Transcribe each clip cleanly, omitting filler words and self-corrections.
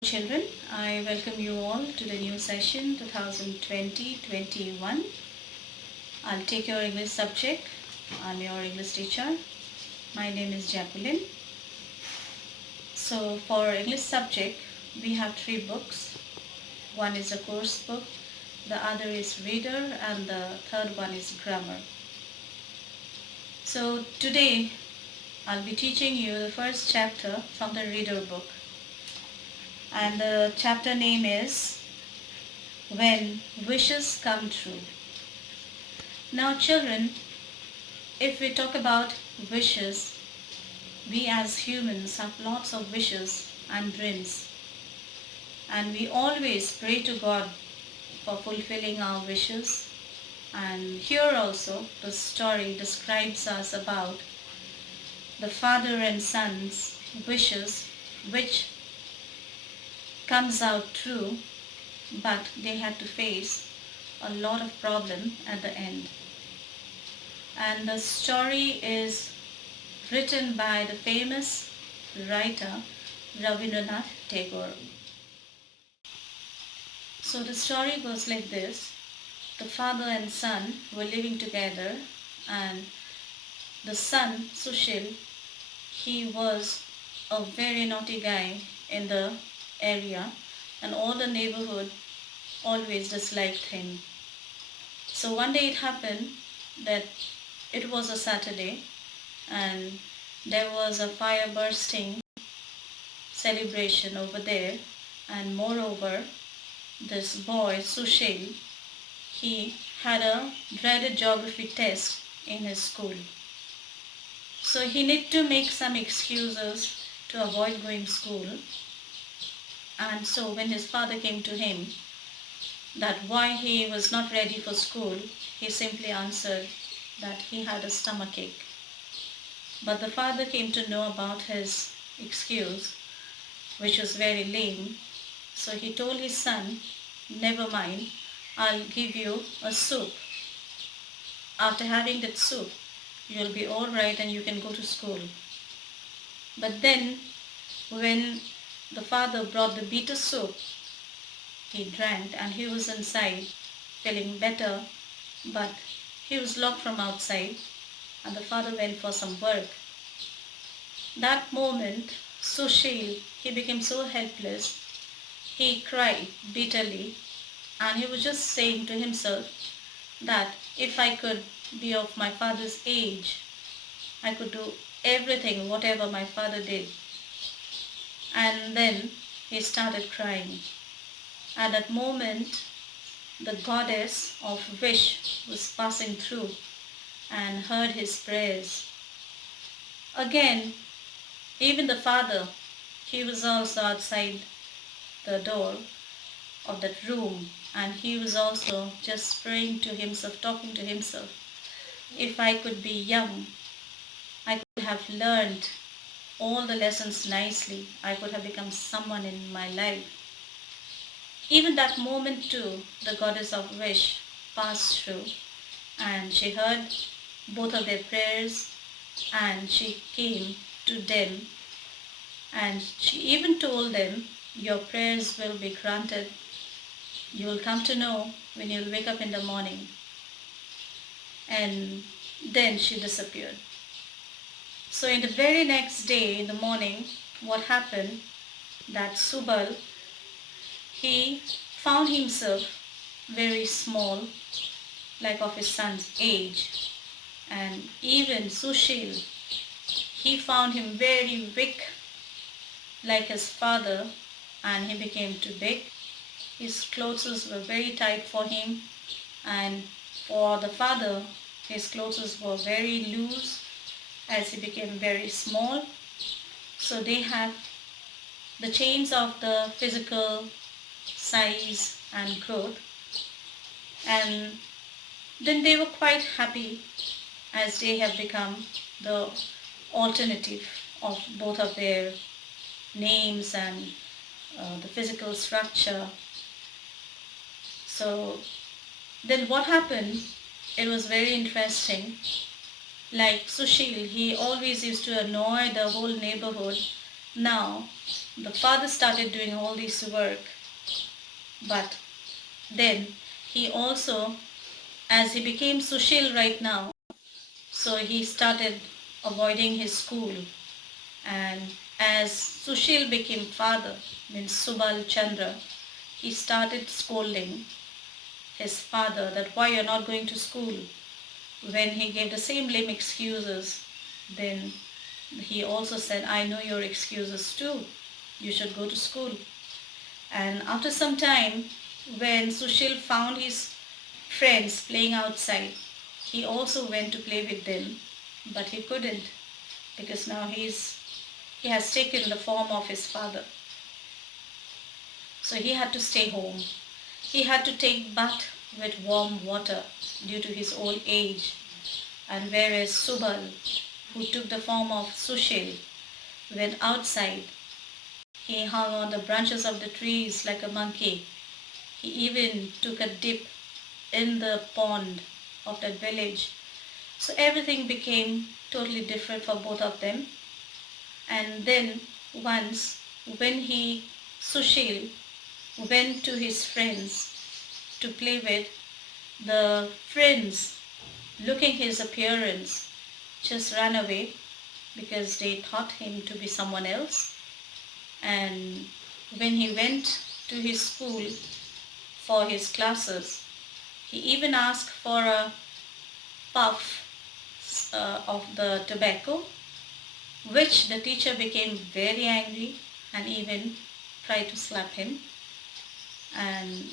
Children, I welcome you all to the new session 2020-21. I'll take your English subject. I'm your English teacher. My name is Jacqueline. So for English subject, we have three books. One is a course book, the other is reader, and the third one is grammar. So today, I'll be teaching you the first chapter from the reader book. And the chapter name is When Wishes Come True. Now children, if we talk about wishes, we as humans have lots of wishes and dreams. And we always pray to God for fulfilling our wishes. And here also the story describes us about the father and son's wishes which comes out true, but they had to face a lot of problem at the end. And the story is written by the famous writer Rabindranath Tagore. So the story goes like this. The father and son were living together, and the son, Sushil, he was a very naughty guy in the area, and all the neighborhood always disliked him. So one day it happened that it was a Saturday and there was a fire bursting celebration over there, and moreover this boy Sushil, he had a dreaded geography test in his school. So he needed to make some excuses to avoid going school. And so when his father came to him that why he was not ready for school, he simply answered that he had a stomachache. But the father came to know about his excuse, which was very lame. So he told his son, never mind, I'll give you a soup. After having that soup, you'll be all right and you can go to school. But then when the father brought the bitter soup, he drank and he was inside feeling better, but he was locked from outside and the father went for some work. That moment, Sushil, he became so helpless. He cried bitterly and he was just saying to himself that if I could be of my father's age, I could do everything, whatever my father did. And then he started crying. At that moment, the goddess of wish was passing through and heard his prayers. Again, even the father, he was also outside the door of that room, and he was also just praying to himself, talking to himself. If I could be young, I could have learned all the lessons nicely. I could have become someone in my life. Even that moment too, the goddess of wish passed through and she heard both of their prayers and she came to them and she even told them, your prayers will be granted. You will come to know when you will wake up in the morning. And then she disappeared. So in the very next day in the morning, what happened, that Subal, he found himself very small, like of his son's age. And even Sushil, he found him very weak, like his father, and he became too big. His clothes were very tight for him, and for the father, his clothes were very loose as he became very small. So they have the change of the physical size and growth, and then they were quite happy as they have become the alternative of both of their names and the physical structure. So then what happened, it was very interesting. Like Sushil, he always used to annoy the whole neighborhood Now, the father started doing all this work, but then he also, as he became Sushil right now, so he started avoiding his school. And as Sushil became father, means Subal Chandra, he started scolding his father that why you're not going to school. When he gave the same lame excuses, then he also said, I know your excuses too. You should go to school. And after some time, when Sushil found his friends playing outside, he also went to play with them, but he couldn't because now he has taken the form of his father. So he had to stay home. He had to take bath with warm water due to his old age. And whereas Subal, who took the form of Sushil, went outside, he hung on the branches of the trees like a monkey. He even took a dip in the pond of that village. So everything became totally different for both of them. And then once when Sushil, went to his friends to play with, the friends, looking his appearance, just ran away because they thought him to be someone else. And when he went to his school for his classes, he even asked for a puff of the tobacco, which the teacher became very angry and even tried to slap him. And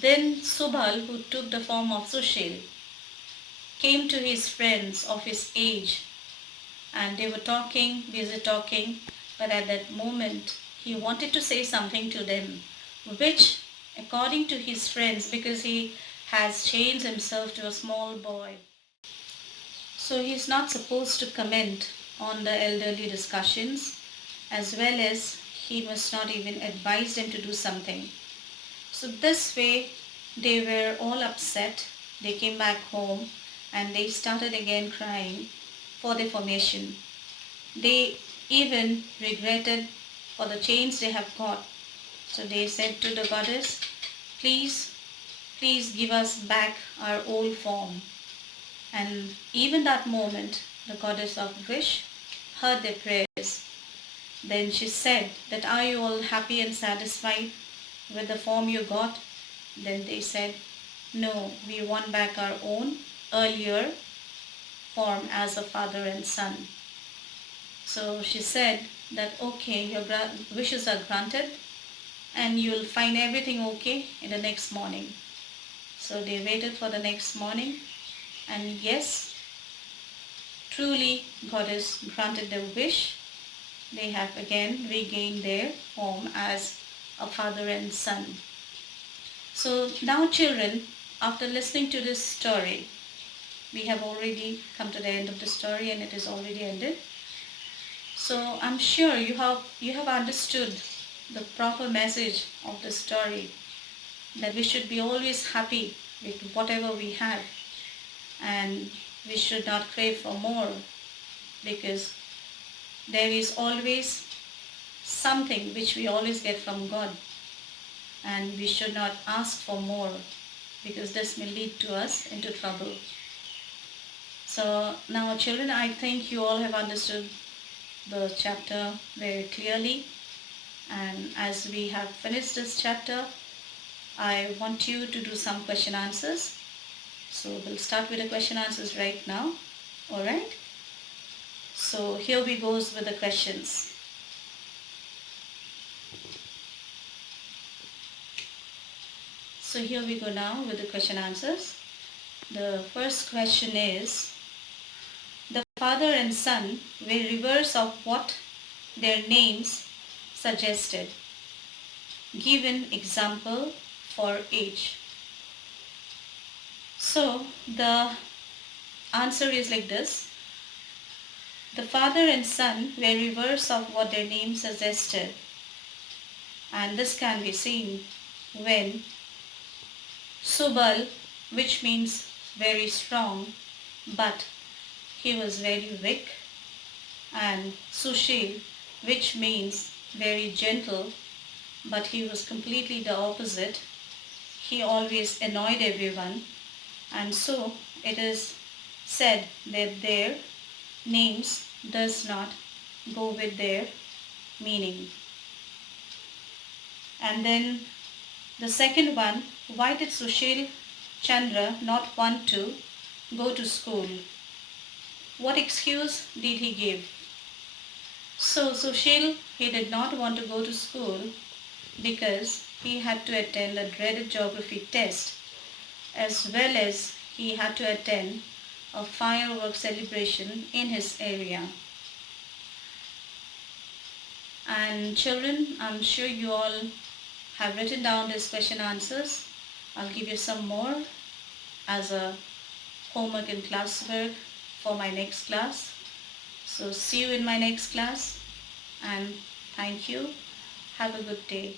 then Subal, who took the form of Sushil, came to his friends of his age and they were talking, busy talking, but at that moment he wanted to say something to them, which according to his friends, because he has changed himself to a small boy, so he is not supposed to comment on the elderly discussions, as well as he must not even advise them to do something. So this way they were all upset. They came back home and they started again crying for their formation. They even regretted for the change they have got. So they said to the goddess, please, please give us back our old form. And even that moment, the goddess of wish heard their prayers. Then she said that, are you all happy and satisfied with the form you got? Then they said, no, we want back our own earlier form as a father and son. So she said that, okay, your wishes are granted and you'll find everything okay in the next morning. So they waited for the next morning, and yes, truly goddess granted their wish. They have again regained their form as a father and son. So now children, after listening to this story, we have already come to the end of the story and it is already ended. So I'm sure you have understood the proper message of the story, that we should be always happy with whatever we have and we should not crave for more, because there is always something which we always get from God, and we should not ask for more because this may lead to us into trouble. So now children, I think you all have understood the chapter very clearly, and as we have finished this chapter, I want you to do some question answers. So we'll start with the question answers right now. Alright? So here we goes with the questions. So here we go now with the question answers. The first question is, the father and son were reverse of what their names suggested. Give an example for each. So the answer is like this. The father and son were reverse of what their names suggested. And this can be seen when Subal, which means very strong, but he was very weak, and Sushil, which means very gentle, but he was completely the opposite. He always annoyed everyone, and so it is said that their names does not go with their meaning. And then the second one, why did Sushil Chandra not want to go to school? What excuse did he give? So Sushil, he did not want to go to school because he had to attend a dreaded geography test, as well as he had to attend a fireworks celebration in his area. And children, I'm sure you all have written down these question answers. I'll give you some more as a homework and classwork for my next class. So see you in my next class, and thank you. Have a good day.